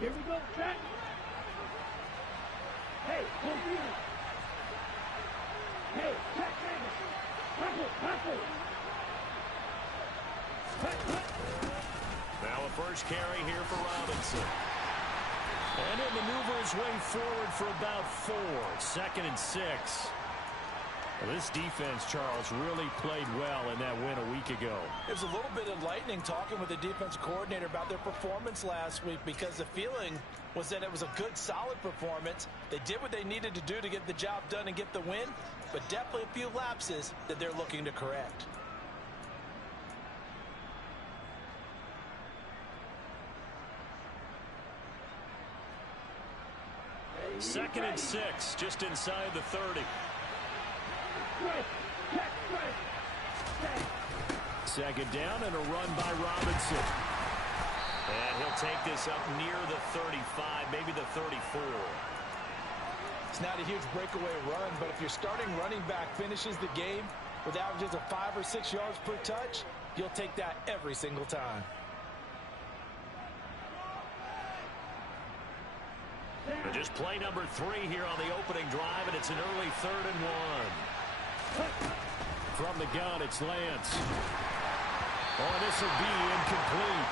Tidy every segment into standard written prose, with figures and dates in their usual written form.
Here we go, check. Hey, confused. Hey, check, tackle. Now a first carry here for Robinson. And he'll maneuver his way forward for about 4. 2nd and 6. Well, this defense, Charles, really played well in that win a week ago. It was a little bit enlightening talking with the defense coordinator about their performance last week, because the feeling was that it was a good, solid performance. They did what they needed to do to get the job done and get the win, but definitely a few lapses that they're looking to correct. Second and 6, just inside the 30. Second down and a run by Robinson. And he'll take this up near the 35, maybe the 34. It's not a huge breakaway run, but if your starting running back finishes the game with averages of 5 or 6 yards per touch, you'll take that every single time. But just play number 3 here on the opening drive, and it's an early 3rd and 1. From the gun, it's Lance. Oh, this will be incomplete.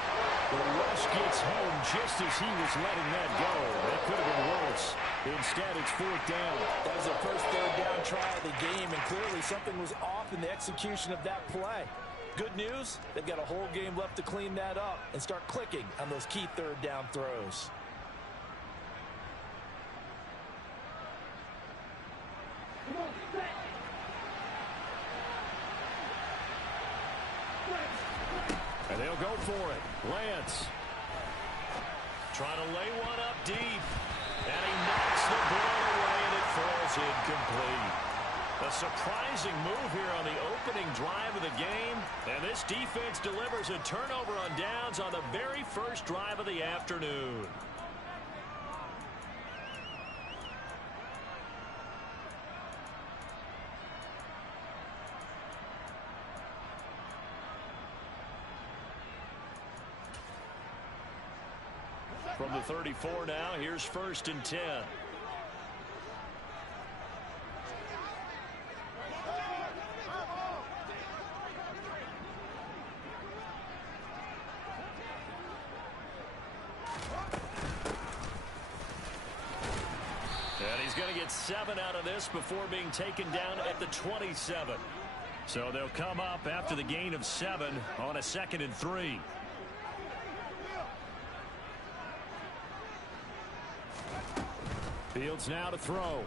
The rush gets home just as he was letting that go. That could have been worse. Instead, it's 4th down. That was their first 3rd down try of the game, and clearly something was off in the execution of that play. Good news, they've got a whole game left to clean that up and start clicking on those key 3rd down throws. And they'll go for it. Lance trying to lay one up deep. And he knocks the ball away, and it falls incomplete. A surprising move here on the opening drive of the game. And this defense delivers a turnover on downs on the very first drive of the afternoon. From the 34 now, here's 1st and 10. And he's going to get 7 out of this before being taken down at the 27. So they'll come up after the gain of 7 on a 2nd and 3. Fields now to throw.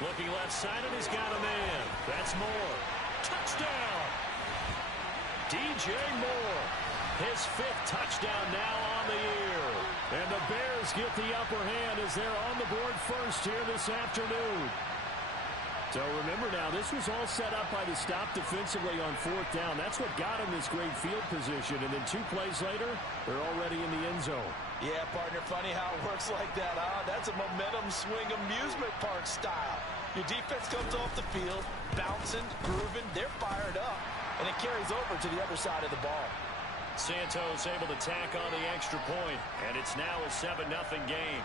Looking left side, and he's got a man. That's Moore. Touchdown! DJ Moore. His 5th touchdown now on the year. And the Bears get the upper hand as they're on the board first here this afternoon. So remember now, this was all set up by the stop defensively on 4th down. That's what got him this great field position. And then 2 plays later, they're already in the end zone. Yeah, partner, funny how it works like that, huh? That's a momentum swing amusement park style. Your defense comes off the field, bouncing, grooving, they're fired up, and it carries over to the other side of the ball. Santos able to tack on the extra point, and it's now a 7-0 game.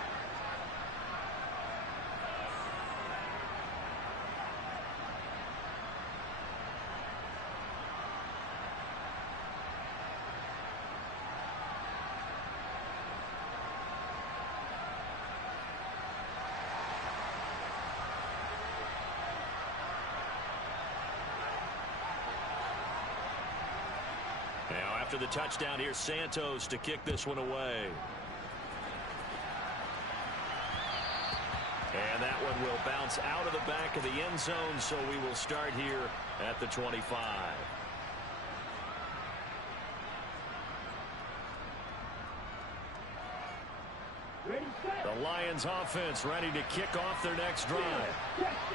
After the touchdown, here's Santos to kick this one away. And that one will bounce out of the back of the end zone, so we will start here at the 25. The Lions offense ready to kick off their next drive.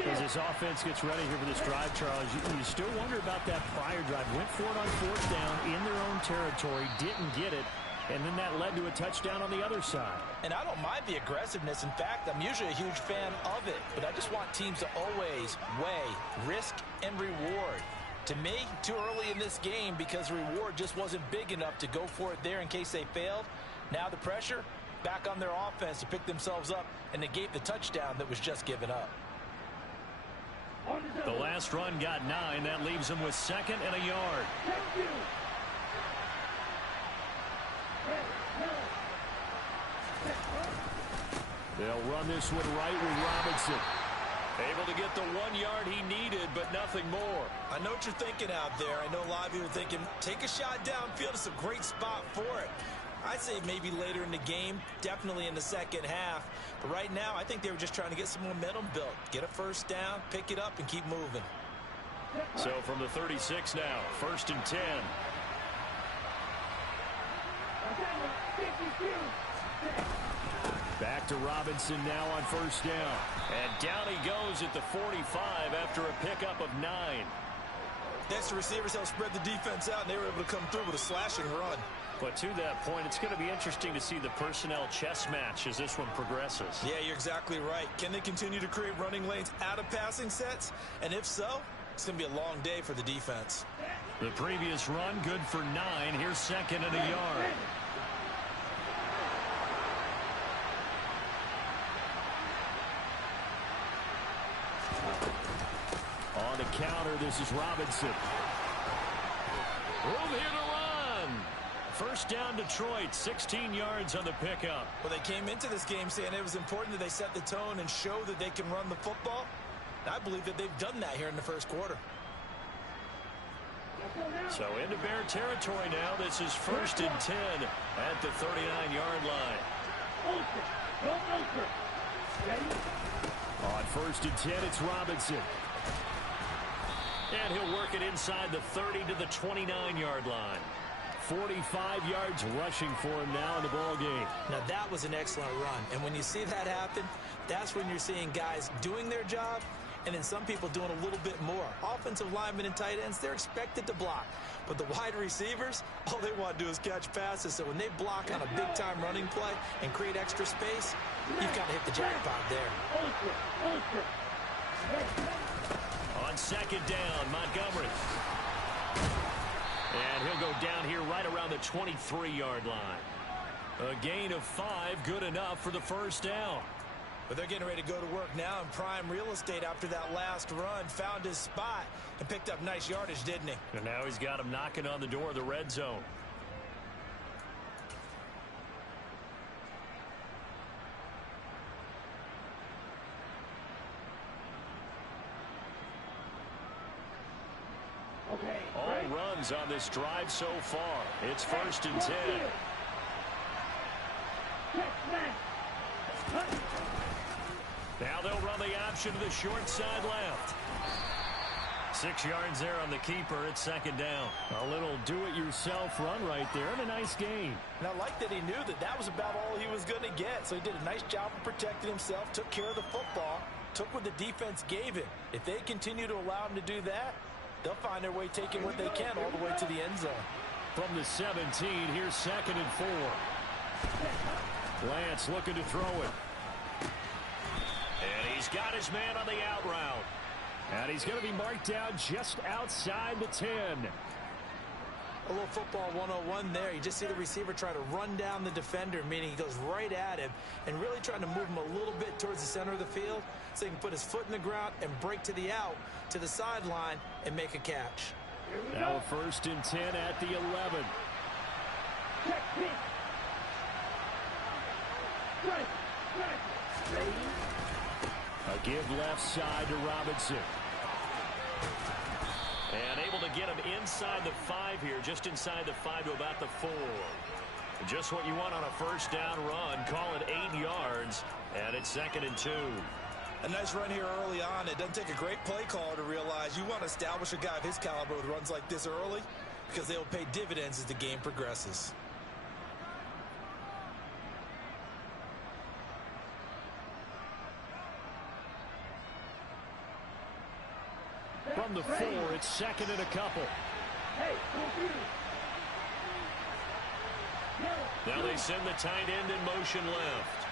As this offense gets ready here for this drive, Charles, you still wonder about that prior drive. Went for it on 4th down in their own territory, didn't get it, and then that led to a touchdown on the other side. And I don't mind the aggressiveness. In fact, I'm usually a huge fan of it, but I just want teams to always weigh risk and reward. To me, too early in this game because reward just wasn't big enough to go for it there in case they failed. Now the pressure back on their offense to pick themselves up and negate the touchdown that was just given up. The last run got 9. That leaves them with 2nd and a yard. They'll run this one right with Robinson. Able to get the 1 yard he needed, but nothing more. I know what you're thinking out there. I know a lot of you are thinking, take a shot downfield. It's a great spot for it. I'd say maybe later in the game, definitely in the second half. But right now, I think they were just trying to get some momentum built. Get a first down, pick it up, and keep moving. So from the 36 now, 1st and 10. Back to Robinson now on 1st down. And down he goes at the 45 after a pickup of 9. Next, the receivers helped spread the defense out, and they were able to come through with a slashing run. But to that point, it's going to be interesting to see the personnel chess match as this one progresses. Yeah, you're exactly right. Can they continue to create running lanes out of passing sets? And if so, it's going to be a long day for the defense. The previous run, good for 9. Here's 2nd and a yard. On the counter, this is Robinson. Room here to run. 1st down, Detroit, 16 yards on the pickup. Well, they came into this game saying it was important that they set the tone and show that they can run the football. And I believe that they've done that here in the 1st quarter. So into Bear territory now. This is 1st and 10 at the 39-yard line. On 1st and 10, it's Robinson. And he'll work it inside the 30 to the 29-yard line. 45 yards rushing for him now in the ball game. Now, that was an excellent run. And when you see that happen, that's when you're seeing guys doing their job and then some people doing a little bit more. Offensive linemen and tight ends, they're expected to block. But the wide receivers, all they want to do is catch passes. So when they block on a big-time running play and create extra space, you've got to hit the jackpot there. On 2nd down, Montgomery. And he'll go down here right around the 23-yard line. A gain of 5, good enough for the 1st down. But they're getting ready to go to work now in prime real estate after that last run. Found his spot and picked up nice yardage, didn't he? And now he's got him knocking on the door of the red zone. All runs on this drive so far. It's 1st and 10. Now they'll run the option to the short side left. 6 yards there on the keeper. It's 2nd down. A little do-it-yourself run right there and a nice gain. And I like that he knew that that was about all he was going to get. So he did a nice job of protecting himself, took care of the football, took what the defense gave him. If they continue to allow him to do that, they'll find their way taking what they can all the way to the end zone. From the 17, here's 2nd and 4. Lance looking to throw it. And he's got his man on the out route. And he's going to be marked down just outside the 10. A little football 101 there. You just see the receiver try to run down the defender, meaning he goes right at him and really trying to move him a little bit towards the center of the field so he can put his foot in the ground and break to the out, to the sideline, and make a catch. Now 1st and 10 at the 11. A give left side to Robinson. And able to get him inside the 5 here, just inside the 5 to about the 4. Just what you want on a 1st down run. Call it 8 yards, and it's 2nd and 2. A nice run here early on. It doesn't take a great play caller to realize you want to establish a guy of his caliber with runs like this early because they will pay dividends as the game progresses. From the 4, it's 2nd and a couple. Now they send the tight end in motion left.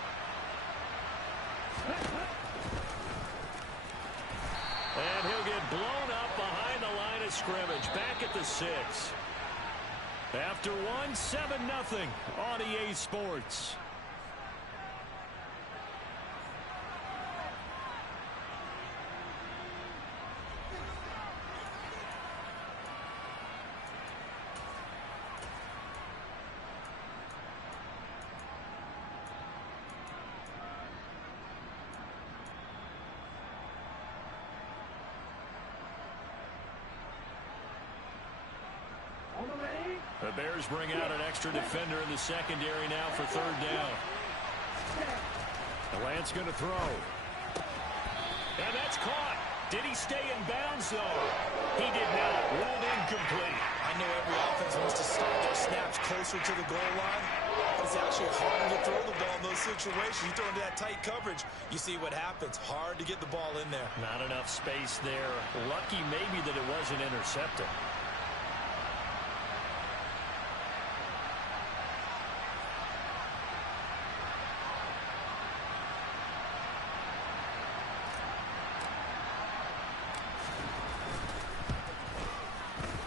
And he'll get blown up behind the line of scrimmage. Back at the 6. After one, 7-0 on EA Sports. The Bears bring out an extra defender in the secondary now for third down. The Lance going to throw. And that's caught. Did he stay in bounds, though? He did not. Ruled incomplete. I know every offense wants to start their snaps closer to the goal line, but it's actually harder to throw the ball in those situations. You throw into that tight coverage, you see what happens. Hard to get the ball in there. Not enough space there. Lucky maybe that it wasn't intercepted.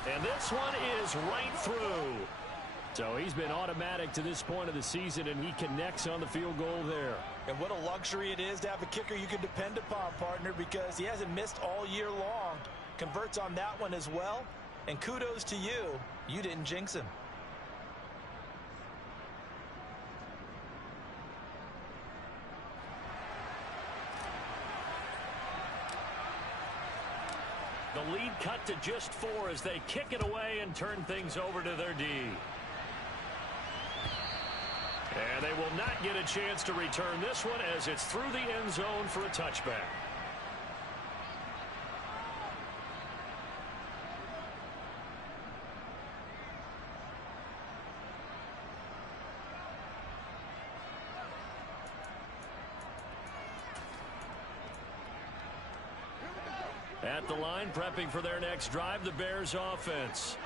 And this one is right through. So he's been automatic to this point of the season, and he connects on the field goal there. And what a luxury it is to have a kicker you can depend upon, partner, because he hasn't missed all year long. Converts on that one as well. And kudos to you. You didn't jinx him. The lead cut to just 4 as they kick it away and turn things over to their D. And they will not get a chance to return this one as it's through the end zone for a touchback. At the line, prepping for their next drive, the Bears offense.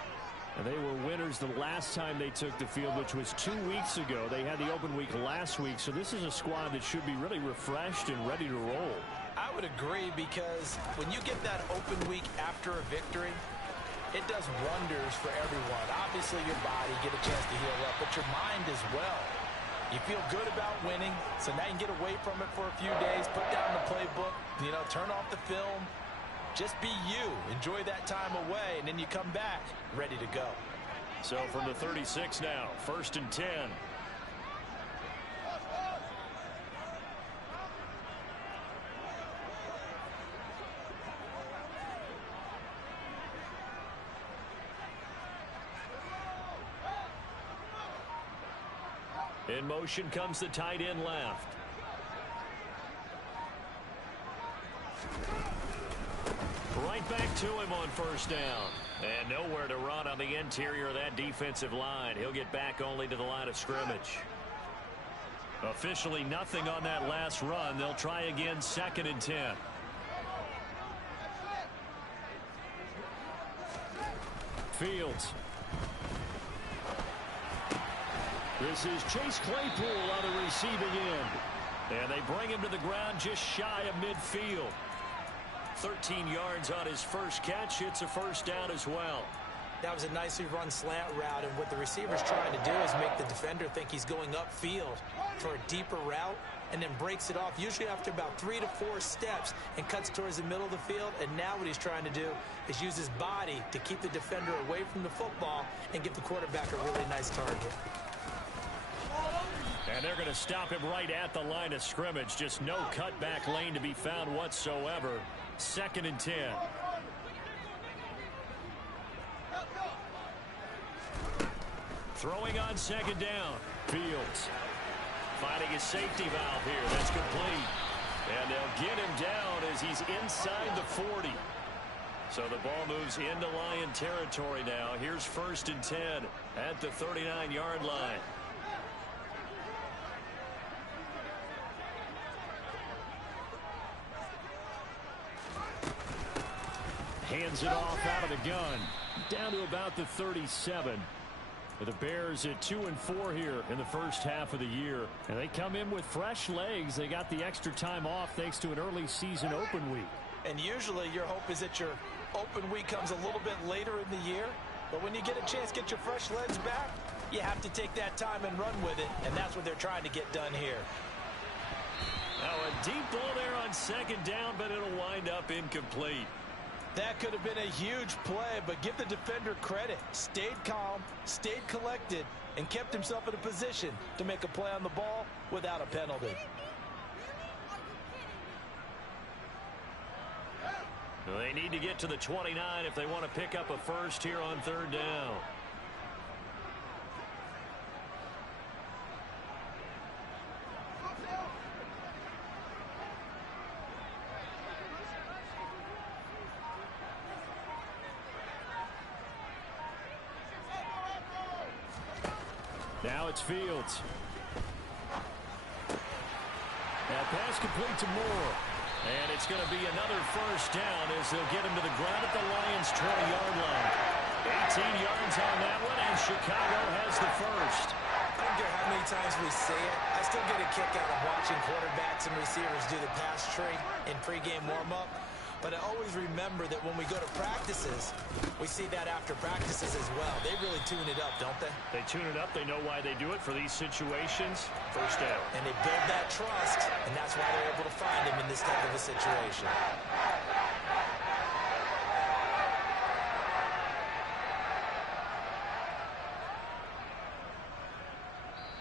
And they were winners the last time they took the field, which was 2 weeks ago. They had the open week last week, so this is a squad that should be really refreshed and ready to roll. I would agree, because when you get that open week after a victory, it does wonders for everyone. Obviously, your body get a chance to heal up, but your mind as well. You feel good about winning, so now you can get away from it for a few days, put down the playbook, turn off the film. Just be you. Enjoy that time away, and then you come back ready to go. So from the 36 now, 1st and 10. In motion comes the tight end left. Right back to him on 1st down. And nowhere to run on the interior of that defensive line. He'll get back only to the line of scrimmage. Officially nothing on that last run. They'll try again, 2nd and 10. Fields. This is Chase Claypool on the receiving end. And they bring him to the ground just shy of midfield. 13 yards on his first catch. It's a 1st down as well. That was a nicely run slant route, and what the receiver's trying to do is make the defender think he's going upfield for a deeper route, and then breaks it off, usually after about 3 to 4 steps, and cuts towards the middle of the field. And now what he's trying to do is use his body to keep the defender away from the football and give the quarterback a really nice target. And they're going to stop him right at the line of scrimmage. Just no cutback lane to be found whatsoever. 2nd and 10. Throwing on 2nd down. Fields finding his safety valve here. That's complete. And they'll get him down as he's inside the 40. So the ball moves into Lion territory now. Here's 1st and 10 at the 39-yard line. Hands it off out of the gun. Down to about the 37. The Bears at 2-4 here in the first half of the year. And they come in with fresh legs. They got the extra time off thanks to an early season open week. And usually your hope is that your open week comes a little bit later in the year. But when you get a chance to get your fresh legs back, you have to take that time and run with it, and that's what they're trying to get done here. Now a deep ball there on second down, but it'll wind up incomplete. That could have been a huge play, but give the defender credit. Stayed calm, stayed collected, and kept himself in a position to make a play on the ball without a penalty. They need to get to the 29 if they want to pick up a first here on third down. Now it's Fields. That pass complete to Moore. And it's going to be another first down as they'll get him to the ground at the Lions' 20-yard line. 18 yards on that one, and Chicago has the first. I don't care how many times we say it, I still get a kick out of watching quarterbacks and receivers do the pass tree in pregame warm-up. But I always remember that when we go to practices, we see that after practices as well. They really tune it up, don't they? They tune it up. They know why they do it for these situations. First down. And they build that trust, and that's why they're able to find him in this type of a situation.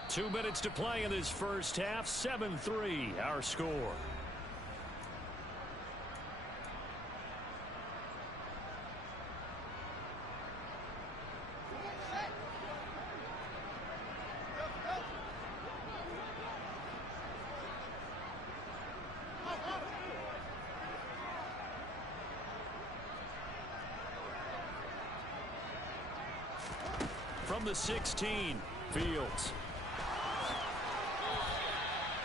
Two minutes to play in this first half. 7-3, our score. From the 16, Fields.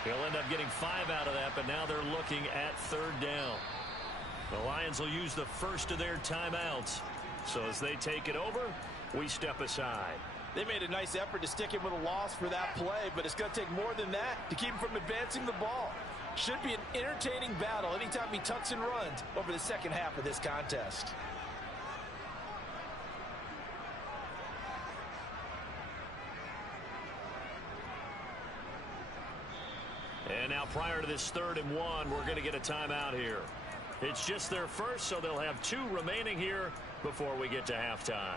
He'll end up getting 5 out of that, but now they're looking at third down. The Lions will use the first of their timeouts. So as they take it over, we step aside. They made a nice effort to stick him with a loss for that play, but it's going to take more than that to keep him from advancing the ball. Should be an entertaining battle anytime he tucks and runs over the second half of this contest. And now prior to this 3rd and 1, we're going to get a timeout here. It's just their first, so they'll have 2 remaining here before we get to halftime.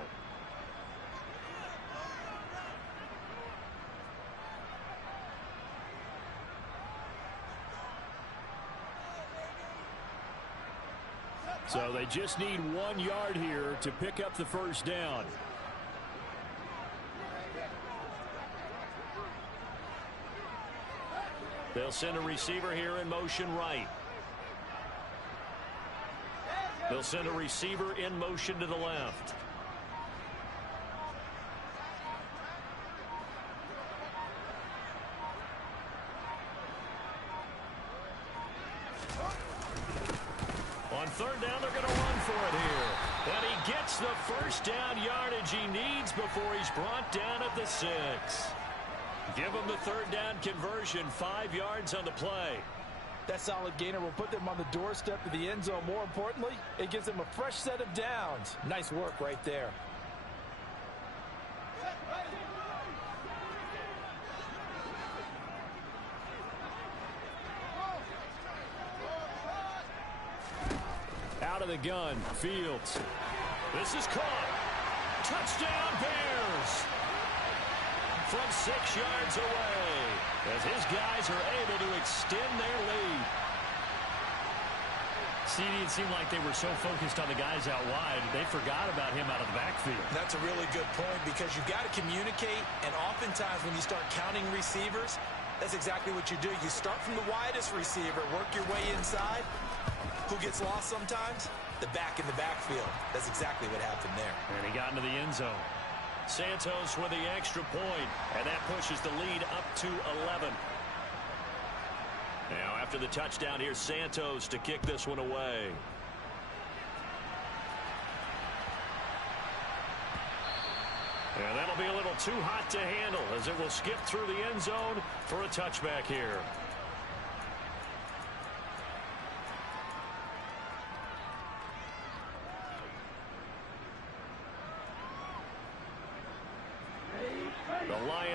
So they just need 1 yard here to pick up the first down. They'll send a receiver here in motion right. They'll send a receiver in motion to the left. On third down, they're going to run for it here. And he gets the first down yardage he needs before he's brought down at the 6. Give him the third down conversion, 5 yards on the play. That solid gainer will put them on the doorstep of the end zone. More importantly, it gives them a fresh set of downs. Nice work right there. Out of the gun, Fields. This is caught. Touchdown, Bears. From 6 yards away, as his guys are able to extend their lead. CD, it seemed like they were so focused on the guys out wide, they forgot about him out of the backfield. That's a really good point because you've got to communicate, and oftentimes when you start counting receivers, that's exactly what you do. You start from the widest receiver, work your way inside. Who gets lost sometimes? The back in the backfield. That's exactly what happened there. And he got into the end zone. Santos with the extra point, and that pushes the lead up to 11. Now, after the touchdown, here's Santos to kick this one away. And that'll be a little too hot to handle as it will skip through the end zone for a touchback here.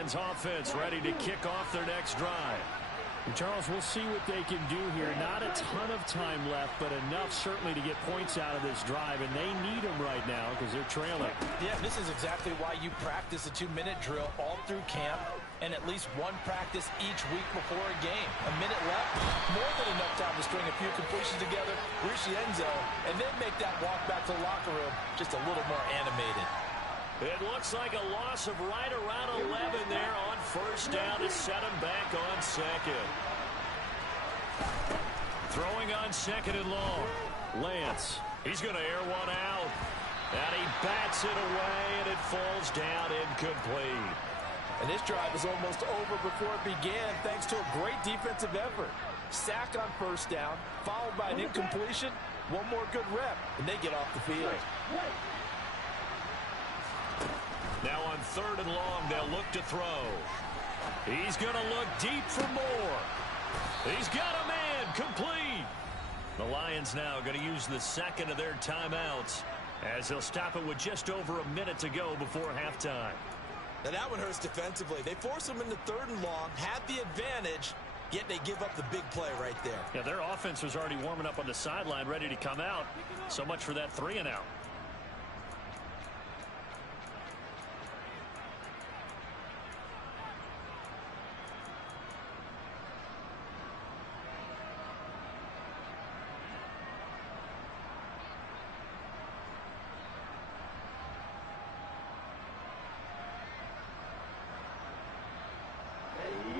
Lions offense ready to kick off their next drive. And Charles, we'll see what they can do here. Not a ton of time left, but enough certainly to get points out of this drive, and they need them right now because they're trailing. Yeah, this is exactly why you practice a 2-minute drill all through camp and at least one practice each week before a game. A minute left, more than enough time to string a few completions together, reach the end zone, and then make that walk back to the locker room just a little more animated. It looks like a loss of right around 11 there on first down to set him back on second. Throwing on second and long. Lance, he's going to air one out. And he bats it away, and it falls down incomplete. And this drive was almost over before it began thanks to a great defensive effort. Sack on first down, followed by an incompletion. One more good rep, and they get off the field. Now on third and long, they'll look to throw. He's going to look deep for more. He's got a man, complete. The Lions now going to use the second of their timeouts as they'll stop it with just over a minute to go before halftime. Now that one hurts defensively. They force them into third and long, had the advantage, yet they give up the big play right there. Yeah, their offense was already warming up on the sideline, ready to come out. So much for that 3-and-out.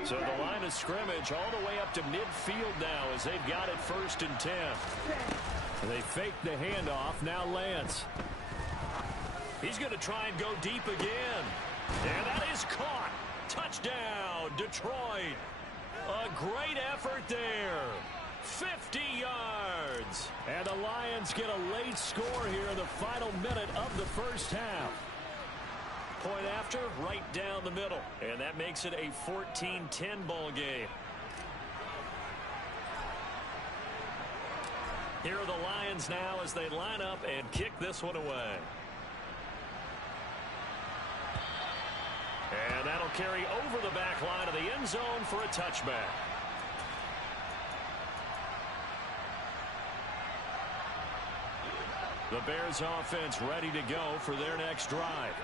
So the line of scrimmage all the way up to midfield now as they've got it 1st and 10. They fake the handoff. Now Lance. He's going to try and go deep again. And that is caught. Touchdown, Detroit. A great effort there. 50 yards. And the Lions get a late score here in the final minute of the first half. Point after, right down the middle. And that makes it a 14-10 ball game. Here are the Lions now as they line up and kick this one away. And that'll carry over the back line of the end zone for a touchback. The Bears offense ready to go for their next drive.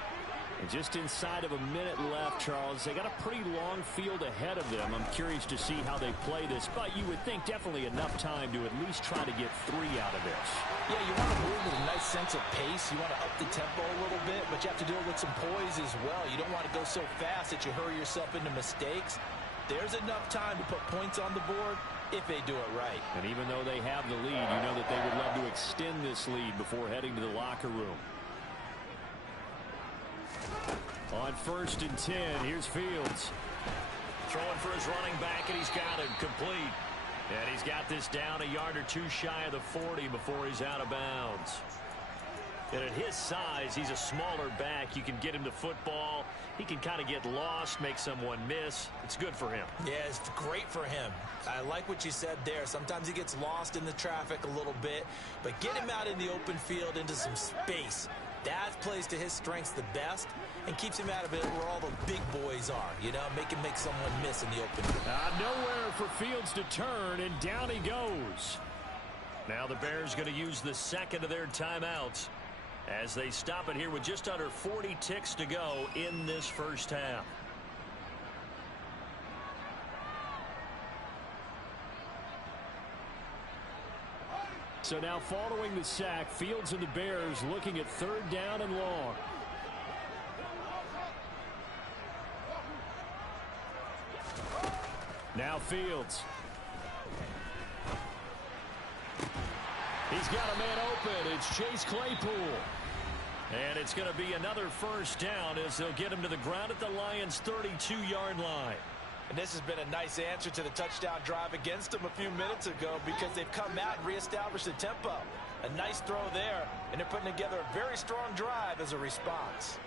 And just inside of a minute left, Charles, they got a pretty long field ahead of them. I'm curious to see how they play this, but you would think definitely enough time to at least try to get 3 out of this. Yeah, you want to move with a nice sense of pace. You want to up the tempo a little bit, but you have to do it with some poise as well. You don't want to go so fast that you hurry yourself into mistakes. There's enough time to put points on the board if they do it right. And even though they have the lead, you know that they would love to extend this lead before heading to the locker room. On 1st and 10, here's Fields. Throwing for his running back, and he's got it complete. And he's got this down a yard or two shy of the 40 before he's out of bounds. And at his size, he's a smaller back. You can get him to football. He can kind of get lost, make someone miss. It's good for him. Yeah, it's great for him. I like what you said there. Sometimes he gets lost in the traffic a little bit, but get him out in the open field into some space. That plays to his strengths the best and keeps him out of it where all the big boys are, you know, make him make someone miss in the open. Nowhere for Fields to turn, and down he goes. Now the Bears going to use the second of their timeouts as they stop it here with just under 40 ticks to go in this first half. So now following the sack, Fields and the Bears looking at 3rd down and long. Now Fields. He's got a man open. It's Chase Claypool. And it's going to be another first down as they'll get him to the ground at the Lions' 32-yard line. And this has been a nice answer to the touchdown drive against them a few minutes ago because they've come out and reestablished the tempo. A nice throw there, and they're putting together a very strong drive as a response.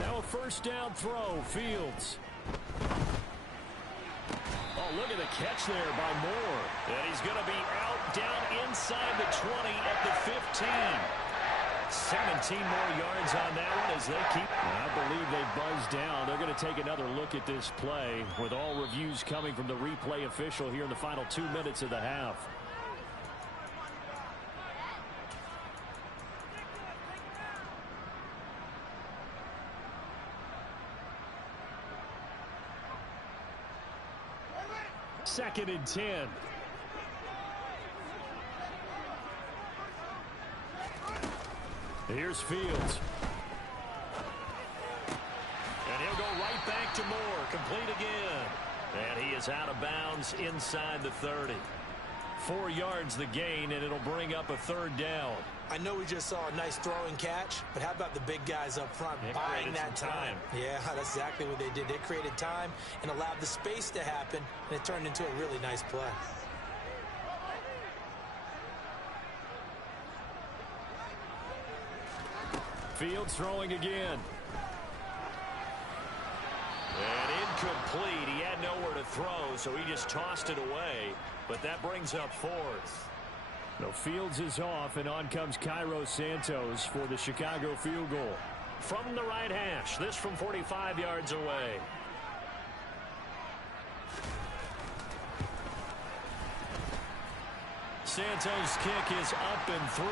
Now a 1st down throw, Fields. Oh, look at the catch there by Moore. And he's going to be out down inside the 20 at the 15. 17 more yards on that one as they keep. I believe they buzzed down. They're going to take another look at this play with all reviews coming from the replay official here in the final 2 minutes of the half. Second and 10. Here's Fields. And he'll go right back to Moore. Complete again. And he is out of bounds inside the 30. 4 yards the gain, and it'll bring up a third down. I know we just saw a nice throwing catch, but how about the big guys up front buying that time? Yeah, that's exactly what they did. They created time and allowed the space to happen, and it turned into a really nice play. Fields throwing again. And incomplete. He had nowhere to throw, so he just tossed it away. But that brings up fourth. No, Fields is off, and on comes Cairo Santos for the Chicago field goal. From the right hash, this from 45 yards away. Santos' kick is up and through,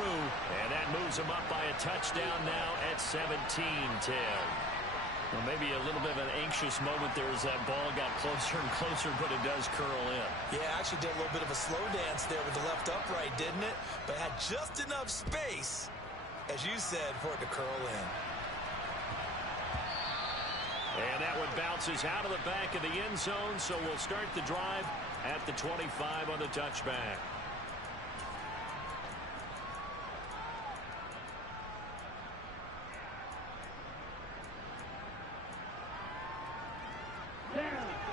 and that moves him up by a touchdown now at 17-10. Well, maybe a little bit of an anxious moment there as that ball got closer and closer, but it does curl in. Yeah, actually did a little bit of a slow dance there with the left upright, didn't it? But had just enough space, as you said, for it to curl in. And that one bounces out of the back of the end zone, so we'll start the drive at the 25 on the touchback.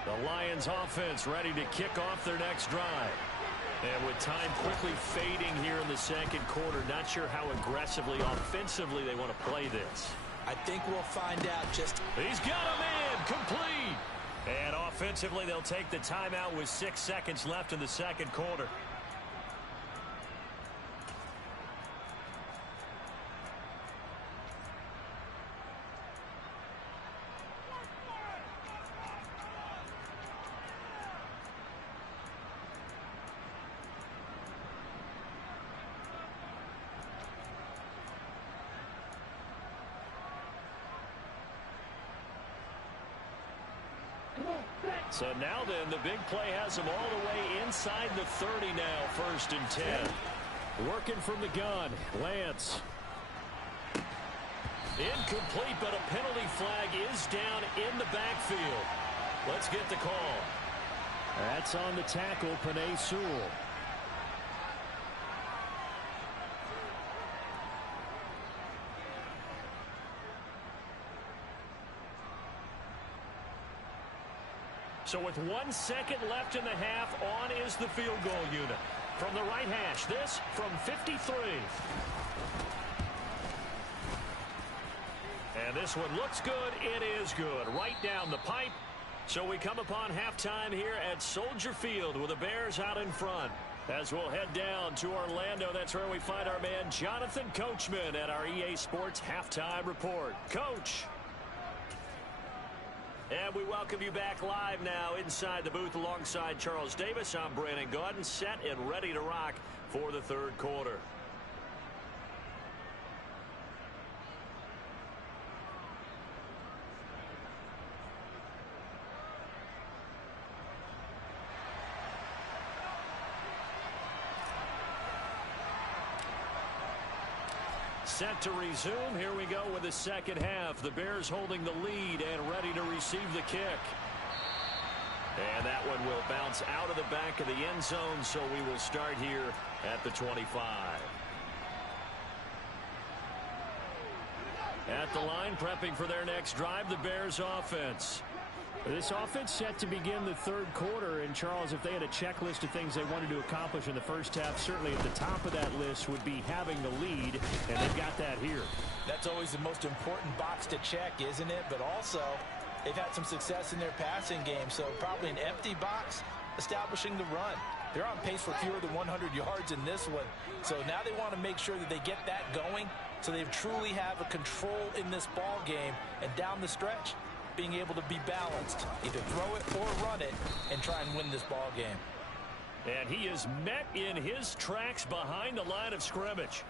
The Lions offense ready to kick off their next drive. And with time quickly fading here in the second quarter, not sure how aggressively, offensively they want to play this. I think we'll find out just... He's got him in, complete. And offensively, they'll take the timeout with 6 seconds left in the second quarter. So now then, the big play has him all the way inside the 30 now, 1st and 10. Working from the gun, Lance. Incomplete, but a penalty flag is down in the backfield. Let's get the call. That's on the tackle, Penei Sewell. So with 1 second left in the half, on is the field goal unit. From the right hash, this from 53. And this one looks good. It is good. Right down the pipe. So we come upon halftime here at Soldier Field with the Bears out in front. As we'll head down to Orlando, that's where we find our man Jonathan Coachman at our EA Sports Halftime Report. Coach. And we welcome you back live now inside the booth alongside Charles Davis. I'm Brandon Gaudin, set and ready to rock for the third quarter. Set to resume. Here we go with the second half. The Bears holding the lead and ready to receive the kick. And that one will bounce out of the back of the end zone, so we will start here at the 25. At the line, prepping for their next drive, the Bears offense. This offense set to begin the third quarter, and Charles, if they had a checklist of things they wanted to accomplish in the first half, certainly at the top of that list would be having the lead, and they've got that here. That's always the most important box to check, isn't it? But also, they've had some success in their passing game, so probably an empty box establishing the run. They're on pace for fewer than 100 yards in this one, so now they want to make sure that they get that going So they truly have a control in this ball game, and down the stretch, being able to be balanced, either throw it or run it, and try and win this ball game. And he is met in his tracks behind the line of scrimmage.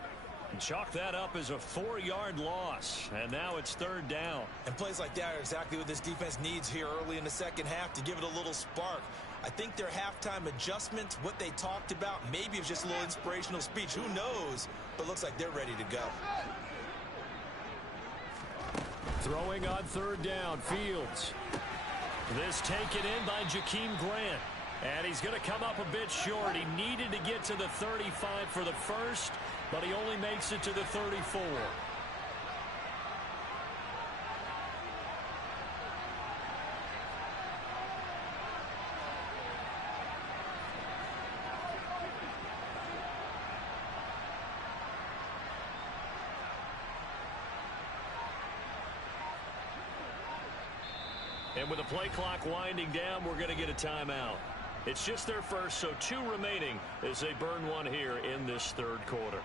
And chalk that up as a 4-yard loss. And now it's 3rd down. And plays like that are exactly what this defense needs here early in the second half to give it a little spark. I think their halftime adjustments, what they talked about, maybe it was just a little inspirational speech. Who knows? But looks like they're ready to go. Throwing on 3rd down, Fields. This taken in by Jakeem Grant. And he's going to come up a bit short. He needed to get to the 35 for the first, but he only makes it to the 34. And with the play clock winding down, we're going to get a timeout. It's just their first, so 2 remaining as they burn one here in this 3rd quarter.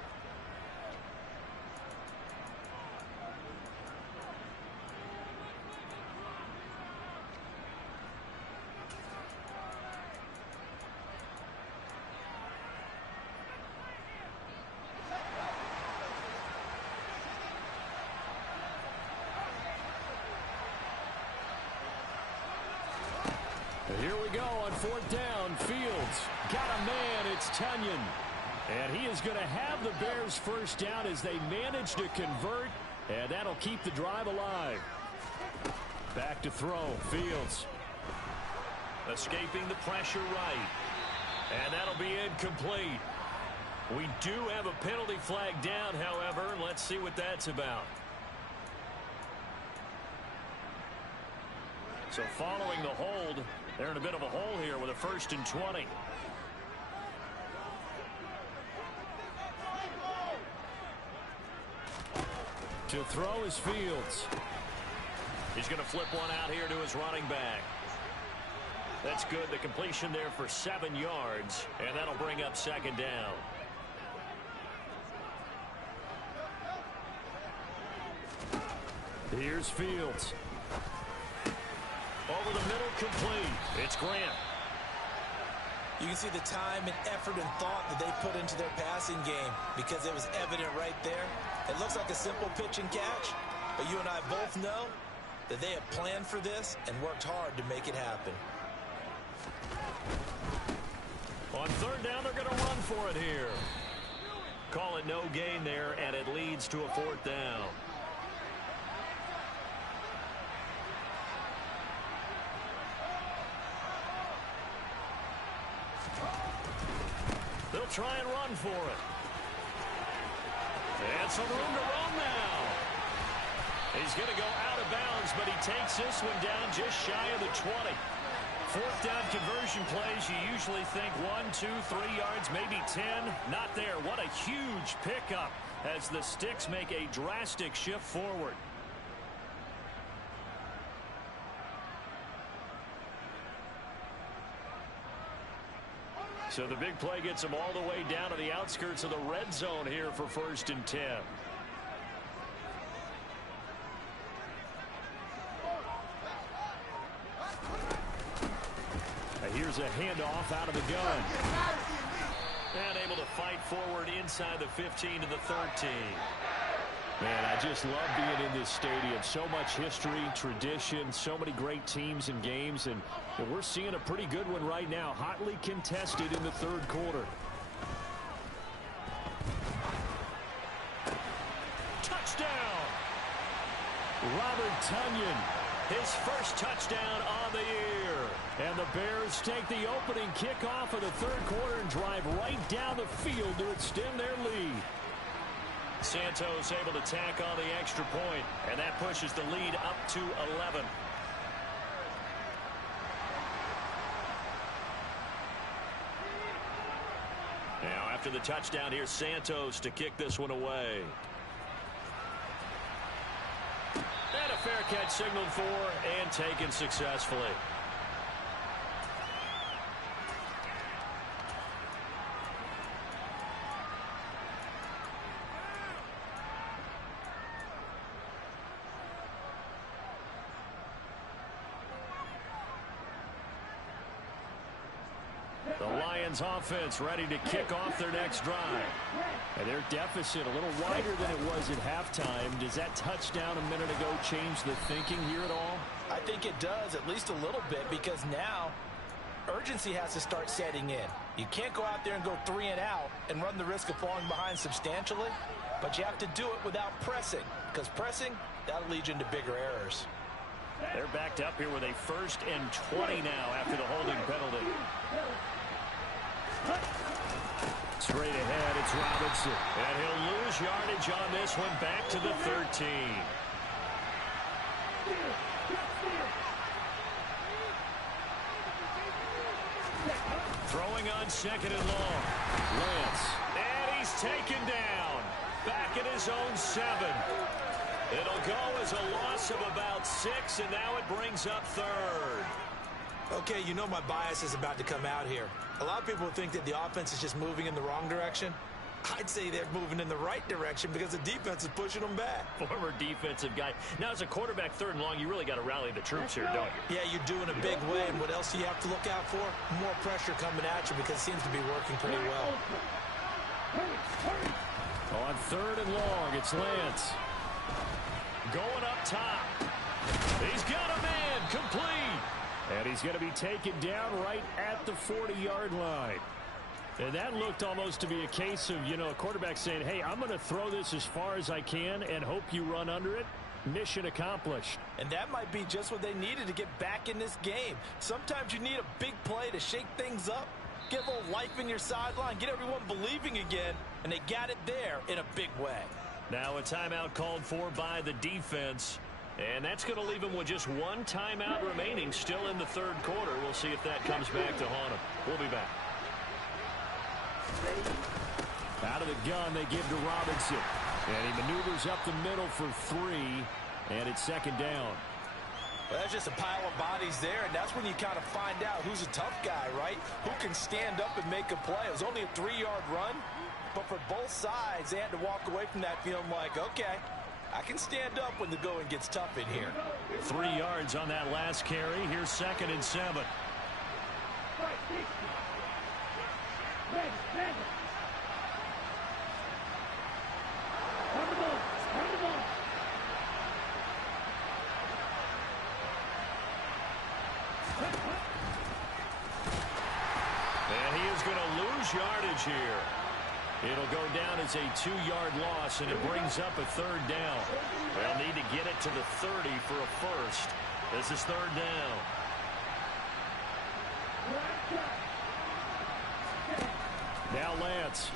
Here we go on 4th down. Fields got a man. It's Tunyon. And he is going to have the Bears first down as they manage to convert. And that'll keep the drive alive. Back to throw. Fields. Escaping the pressure right. And that'll be incomplete. We do have a penalty flag down, however. Let's see what that's about. So following the hold, they're in a bit of a hole here with a 1st and 20. To throw is Fields. He's going to flip one out here to his running back. That's good. The completion there for 7 yards, and that'll bring up 2nd down. Here's Fields. Over the middle, complete. It's Grant. You can see the time and effort and thought that they put into their passing game because it was evident right there. It looks like a simple pitch and catch, but you and I both know that they have planned for this and worked hard to make it happen. On 3rd down, they're going to run for it here. Call it no gain there, and it leads to a 4th down. They'll try and run for it. And some room to run now. He's going to go out of bounds, but he takes this one down just shy of the 20. 4th down conversion plays, you usually think 1, 2, 3 yards, maybe 10. Not there. What a huge pickup as the Sticks make a drastic shift forward. So the big play gets them all the way down to the outskirts of the red zone here for 1st and 10. Here's a handoff out of the gun. And able to fight forward inside the 15 to the 13. Man, I just love being in this stadium. So much history, tradition, so many great teams and games, and we're seeing a pretty good one right now. Hotly contested in the 3rd quarter. Touchdown! Robert Tunyon, his first touchdown on the year. And the Bears take the opening kickoff of the 3rd quarter and drive right down the field to extend their lead. Santos able to tack on the extra point, and that pushes the lead up to 11. Now after the touchdown, here's Santos to kick this one away. And a fair catch signaled for and taken successfully. The Lions offense ready to kick off their next drive. And their deficit a little wider than it was at halftime. Does that touchdown a minute ago change the thinking here at all? I think it does, at least a little bit, because now urgency has to start setting in. You can't go out there and go 3 and out and run the risk of falling behind substantially, but you have to do it without pressing, because pressing, that'll lead you into bigger errors. They're backed up here with a 1st and 20 now after the holding penalty. Straight ahead, it's Robinson. And he'll lose yardage on this one, back to the 13. Throwing on 2nd and long. Lance. And he's taken down. Back at his own 7. It'll go as a loss of about 6, and now it brings up 3rd. Okay, you know my bias is about to come out here. A lot of people think that the offense is just moving in the wrong direction. I'd say they're moving in the right direction because the defense is pushing them back. Former defensive guy. Now, as a quarterback, 3rd and long, you really got to rally the troops here, don't you? Yeah, you do in a big way. And what else do you have to look out for? More pressure coming at you because it seems to be working pretty well. On 3rd and long, it's Lance. Going up top. He's got a man complete. And he's going to be taken down right at the 40-yard line. And that looked almost to be a case of, a quarterback saying, hey, I'm going to throw this as far as I can and hope you run under it. Mission accomplished. And that might be just what they needed to get back in this game. Sometimes you need a big play to shake things up, get a little life in your sideline, get everyone believing again, and they got it there in a big way. Now a timeout called for by the defense. And that's going to leave them with just 1 timeout remaining still in the 3rd quarter. We'll see if that comes back to haunt them. We'll be back. Out of the gun, they give to Robinson. And he maneuvers up the middle for 3. And it's 2nd down. Well, that's just a pile of bodies there, and that's when you kind of find out who's a tough guy, right? Who can stand up and make a play. It was only a 3-yard run, but for both sides, they had to walk away from that feeling like, okay, I can stand up when the going gets tough in here. 3 yards on that last carry. Here's 2nd and 7. And he is going to lose yardage here. It'll go down as a 2-yard loss, and it brings up a 3rd down. They'll need to get it to the 30 for a first. This is 3rd down. Now Lance.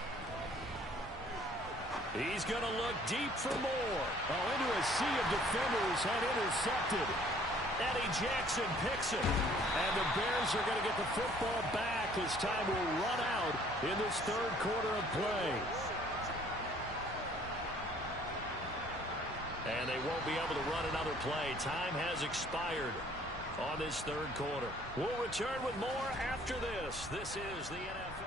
He's going to look deep for more. Oh, into a sea of defenders and intercepted. Eddie Jackson picks it. And the Bears are going to get the football back as time will run out in this 3rd quarter of play. And they won't be able to run another play. Time has expired on this 3rd quarter. We'll return with more after this. This is the NFL.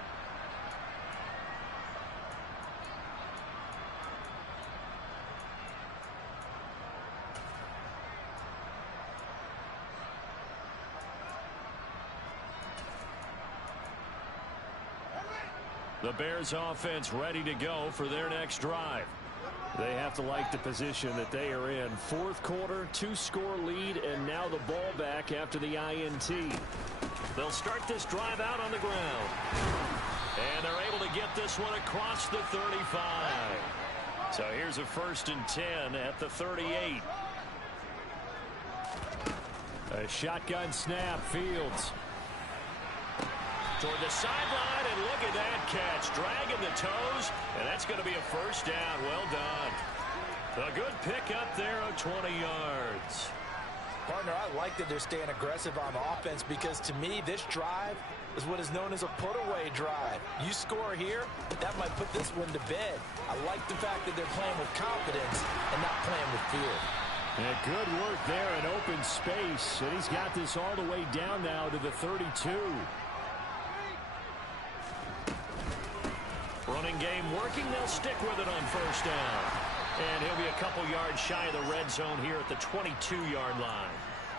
The Bears offense ready to go for their next drive. They have to like the position that they are in. 4th quarter, 2-score lead, and now the ball back after the INT. They'll start this drive out on the ground. And they're able to get this one across the 35. So here's a 1st and 10 at the 38. A shotgun snap, Fields. Toward the sideline, and look at that catch. Dragging the toes, and that's going to be a 1st down. Well done. A good pickup there of 20 yards. Partner, I like that they're staying aggressive on offense because, to me, this drive is what is known as a put-away drive. You score here, that might put this one to bed. I like the fact that they're playing with confidence and not playing with fear. And good work there in open space. And he's got this all the way down now to the 32. Running game working. They'll stick with it on 1st down. And he'll be a couple yards shy of the red zone here at the 22-yard line.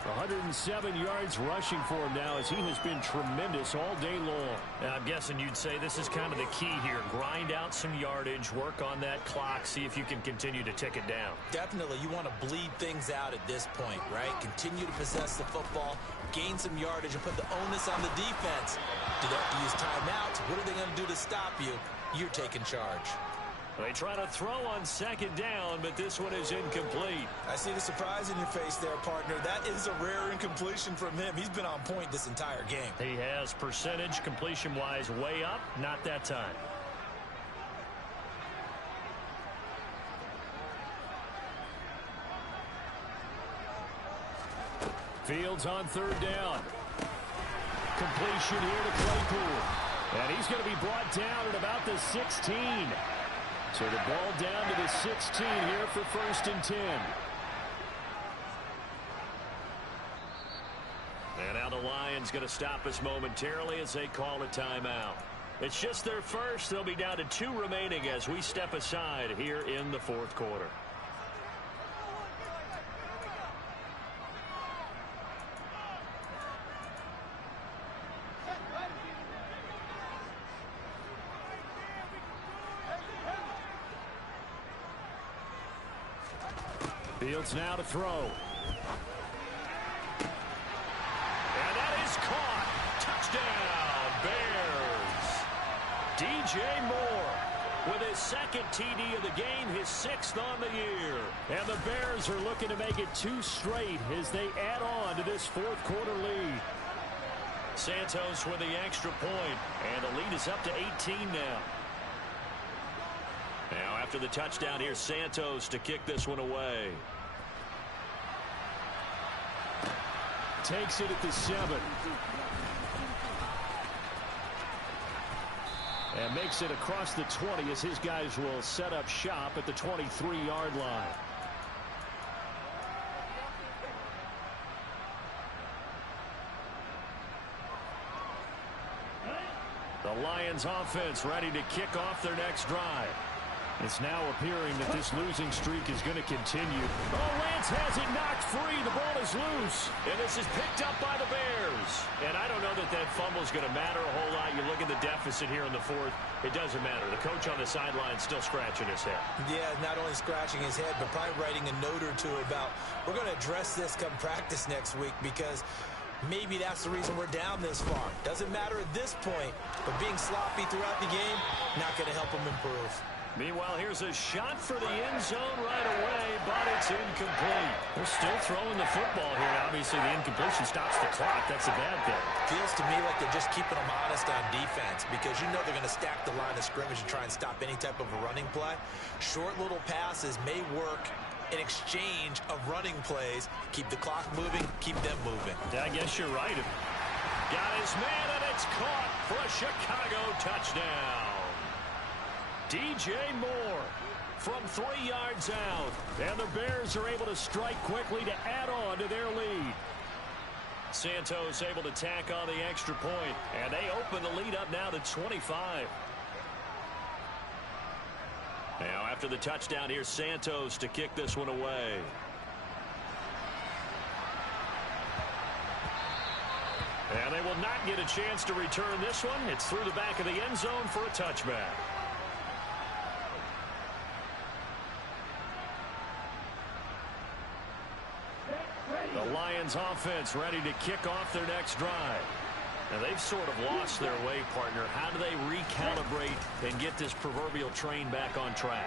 107 yards rushing for him now as he has been tremendous all day long. Now, I'm guessing you'd say this is kind of the key here. Grind out some yardage, work on that clock, see if you can continue to tick it down. Definitely, you want to bleed things out at this point, right? Continue to possess the football, gain some yardage, and put the onus on the defense. Do they have to use timeouts? What are they going to do to stop you? You're taking charge. They try to throw on second down, but this one is incomplete. I see the surprise in your face there, partner. That is a rare incompletion from him. He's been on point this entire game. He has percentage completion-wise way up, not that time. Fields on third down. Completion here to Claypool. And he's going to be brought down at about the 16. So the ball down to the 16 here for 1st and 10. And now the Lions going to stop us momentarily as they call a timeout. It's just their first. They'll be down to 2 remaining as we step aside here in the 4th quarter. Fields now to throw. And that is caught. Touchdown, Bears. DJ Moore with his 2nd TD of the game, his 6th on the year. And the Bears are looking to make it 2 straight as they add on to this 4th quarter lead. Santos with the extra point, and the lead is up to 18 now. Now after the touchdown, here's Santos to kick this one away. Takes it at the 7. And makes it across the 20 as his guys will set up shop at the 23-yard line. The Lions offense ready to kick off their next drive. It's now appearing that this losing streak is going to continue. Oh, Lance has it knocked free. The ball is loose. And this is picked up by the Bears. And I don't know that that fumble is going to matter a whole lot. You look at the deficit here in the 4th. It doesn't matter. The coach on the sideline still scratching his head. Yeah, not only scratching his head, but probably writing a note or two about, we're going to address this come practice next week because maybe that's the reason we're down this far. Doesn't matter at this point, but being sloppy throughout the game, not going to help him improve. Meanwhile, here's a shot for the end zone right away, but it's incomplete. They're still throwing the football here. Obviously, the incompletion stops the clock. That's a bad thing. Feels to me like they're just keeping them honest on defense because you know they're going to stack the line of scrimmage and try and stop any type of a running play. Short little passes may work in exchange of running plays. Keep the clock moving, keep them moving. I guess you're right. Got his man, and it's caught for a Chicago touchdown. DJ Moore from 3 yards out. And the Bears are able to strike quickly to add on to their lead. Santos able to tack on the extra point, and they open the lead up now to 25. Now after the touchdown, here's Santos to kick this one away. And they will not get a chance to return this one. It's through the back of the end zone for a touchback. The Lions offense ready to kick off their next drive. Now they've sort of lost their way, partner. How do they recalibrate and get this proverbial train back on track?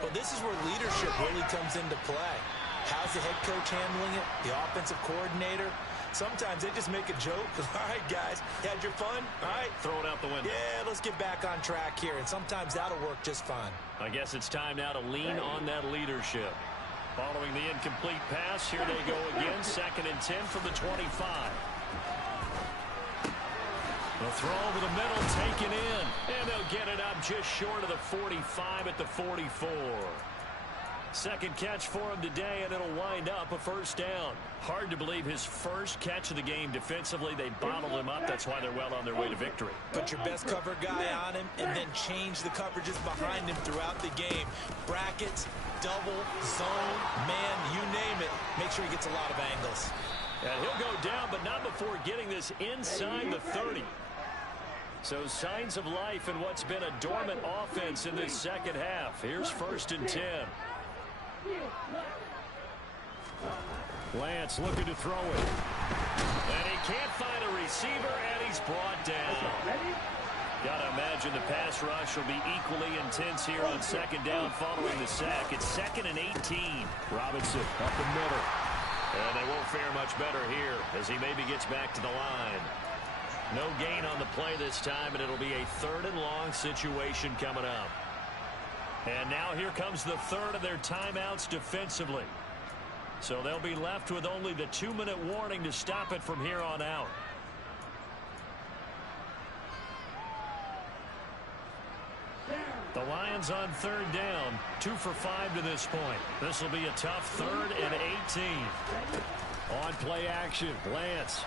Well, this is where leadership really comes into play. How's the head coach handling it? The offensive coordinator? Sometimes they just make a joke. All right, guys, you had your fun? All right. Throw it out the window. Yeah, let's get back on track here. And sometimes that'll work just fine. I guess it's time now to lean on that leadership. Following the incomplete pass, here they go again. 2nd and 10 from the 25. The throw over the middle, taken in. And they'll get it up just short of the 45 at the 44. Second catch for him today, and it'll wind up a 1st down. Hard to believe his first catch of the game defensively. They bottled him up. That's why they're well on their way to victory. Put your best cover guy on him and then change the coverages behind him throughout the game. Brackets, double, zone, man, you name it. Make sure he gets a lot of angles. And he'll go down, but not before getting this inside the 30. So signs of life in what's been a dormant offense in this second half. Here's 1st and 10. Lance looking to throw it. And he can't find a receiver, and he's brought down. Got to imagine the pass rush will be equally intense here on 2nd down following the sack. It's 2nd and 18. Robinson up the middle. And they won't fare much better here as he maybe gets back to the line. No gain on the play this time, and it'll be a 3rd and long situation coming up. And now here comes the 3rd of their timeouts defensively. So they'll be left with only the 2-minute warning to stop it from here on out. The Lions on 3rd down, 2 for 5 to this point. This will be a tough 3rd and 18. On play action, Lance.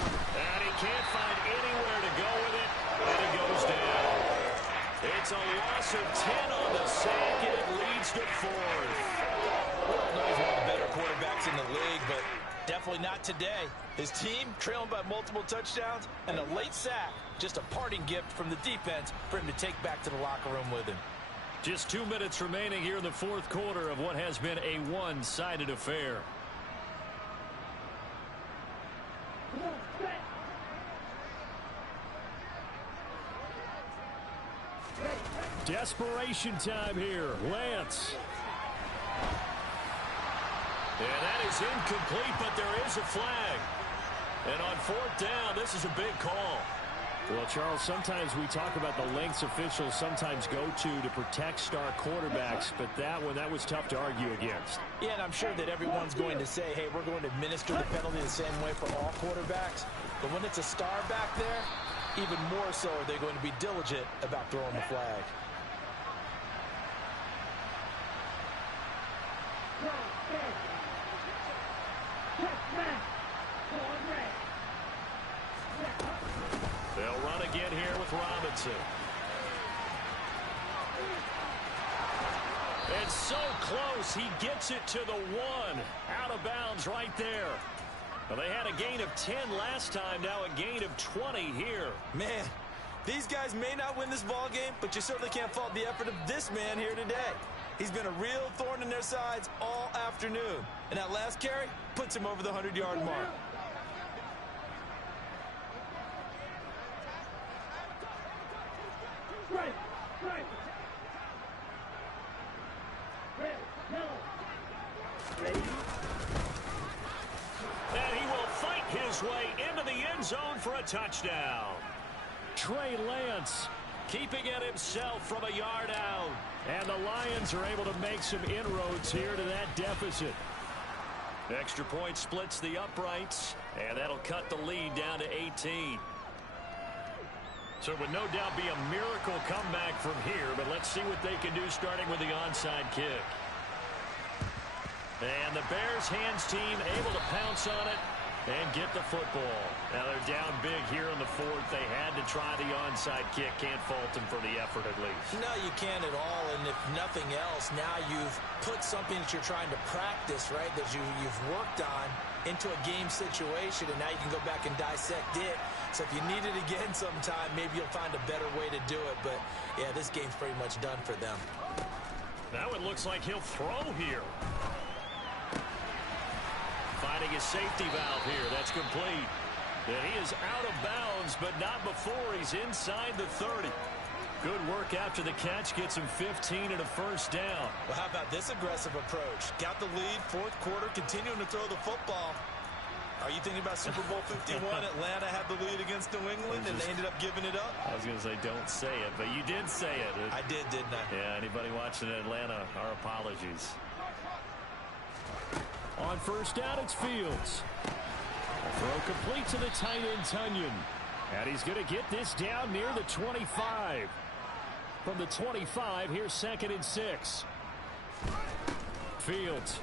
And he can't find anywhere to go with it, and it goes down. It's a loss of 10 on the sack, and it leads to 4th. No, he's one of the better quarterbacks in the league, but definitely not today. His team trailing by multiple touchdowns, and a late sack, just a parting gift from the defense for him to take back to the locker room with him. Just 2 minutes remaining here in the 4th quarter of what has been a one-sided affair. Desperation time here. Lance. And that is incomplete, but there is a flag. And on 4th down, this is a big call. Well, Charles, sometimes we talk about the lengths officials sometimes go to protect star quarterbacks, but that was tough to argue against. Yeah, and I'm sure that everyone's going to say, hey, we're going to administer the penalty the same way for all quarterbacks. But when it's a star back there, even more so are they going to be diligent about throwing the flag. They'll run again here with Robinson. And so close, he gets it to the 1. Out of bounds right there. Well, they had a gain of 10 last time, now a gain of 20 here. Man, these guys may not win this ball game, but you certainly can't fault the effort of this man here today. He's been a real thorn in their sides all afternoon. And that last carry puts him over the 100-yard mark. And he will fight his way into the end zone for a touchdown. Trey Lance keeping it himself from a yard out. And the Lions are able to make some inroads here to that deficit. Extra point splits the uprights, and that'll cut the lead down to 18. So it would no doubt be a miracle comeback from here, but let's see what they can do starting with the onside kick. And the Bears hands team able to pounce on it and get the football. Now they're down big here in the 4th. They had to try the onside kick. Can't fault them for the effort at least. No, you can't at all. And if nothing else, now you've put something that you're trying to practice, right, that you've worked on into a game situation, and now you can go back and dissect it. So if you need it again sometime, maybe you'll find a better way to do it. But, yeah, this game's pretty much done for them. Now it looks like he'll throw here. Finding his safety valve here. That's complete. And he is out of bounds, but not before he's inside the 30. Good work after the catch. Gets him 15 and a first down. Well, how about this aggressive approach? Got the lead, 4th quarter, continuing to throw the football. Are you thinking about Super Bowl 51? Atlanta had the lead against New England, and they ended up giving it up? I was going to say don't say it, but you did say it. I did, didn't I? Yeah, anybody watching Atlanta, our apologies. On first down, it's Fields. Throw complete to the tight end, Tunyon. And he's going to get this down near the 25. From the 25, here's 2nd and 6. Fields.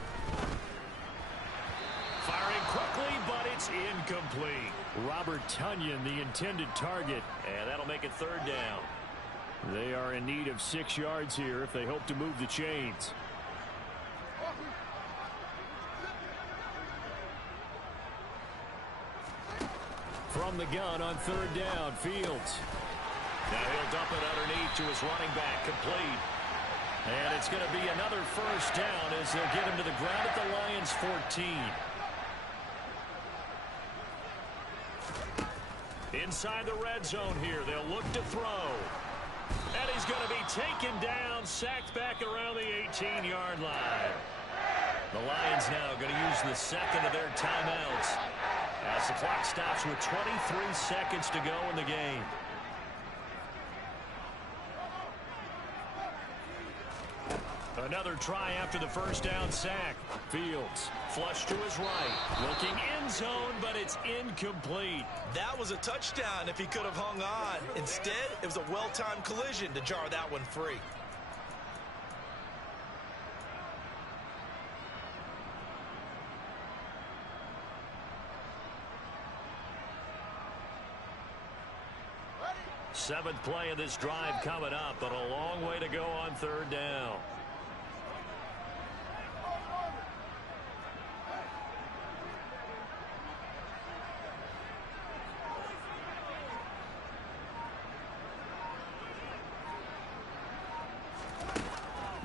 Firing quickly, but it's incomplete. Robert Tunyon, the intended target. And that'll make it 3rd down. They are in need of 6 yards here if they hope to move the chains. from the gun on third down. Fields. Now he'll dump it underneath to his running back, complete. And it's going to be another first down as they'll get him to the ground at the Lions' 14. Inside the red zone here, they'll look to throw. And he's going to be taken down, sacked back around the 18-yard line. The Lions now going to use the second of their timeouts as the clock stops with 23 seconds to go in the game. Another try after the first down sack. Fields flush to his right. Looking end zone, but it's incomplete. That was a touchdown if he could have hung on. Instead, it was a well-timed collision to jar that one free. Seventh play of this drive coming up, but a long way to go on third down.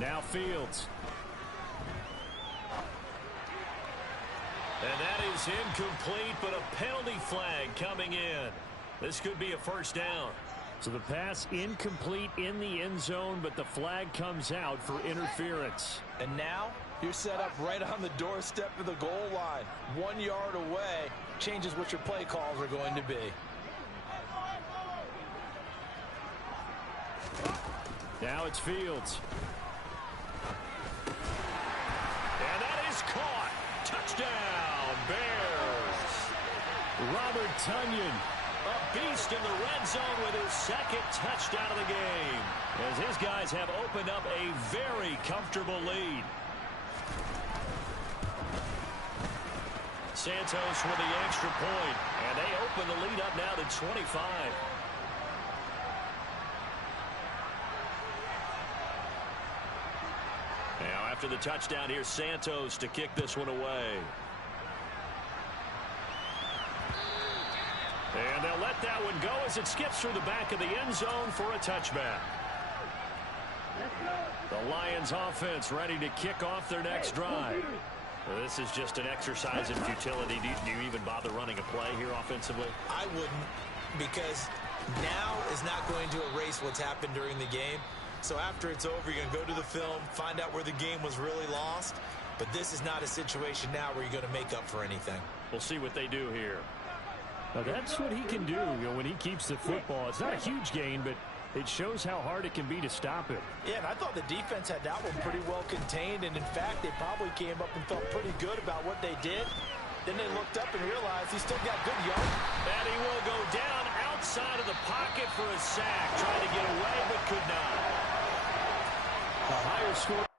Now Fields. And that is incomplete, but a penalty flag coming in. This could be a first down. So the pass incomplete in the end zone, but the flag comes out for interference. And now you're set up right on the doorstep of the goal line. 1 yard away changes what your play calls are going to be. Now it's Fields. And that is caught. Touchdown, Bears. Robert Tonyan. A beast in the red zone with his second touchdown of the game, as his guys have opened up a very comfortable lead. Santos with the extra point, and they open the lead up now to 25. Now after the touchdown, here's Santos to kick this one away. And they'll let that one go as it skips through the back of the end zone for a touchback. The Lions offense ready to kick off their next drive. Well, this is just an exercise in futility. Do you even bother running a play here offensively? I wouldn't, because now is not going to erase what's happened during the game. So after it's over, you're going to go to the film, find out where the game was really lost. But this is not a situation now where you're going to make up for anything. We'll see what they do here. Now that's what he can do, when he keeps the football. It's not a huge gain, but it shows how hard it can be to stop him. Yeah, and I thought the defense had that one pretty well contained, and in fact, they probably came up and felt pretty good about what they did. Then they looked up and realized he still got good yards. And he will go down outside of the pocket for a sack. Trying to get away, but could not. A higher score.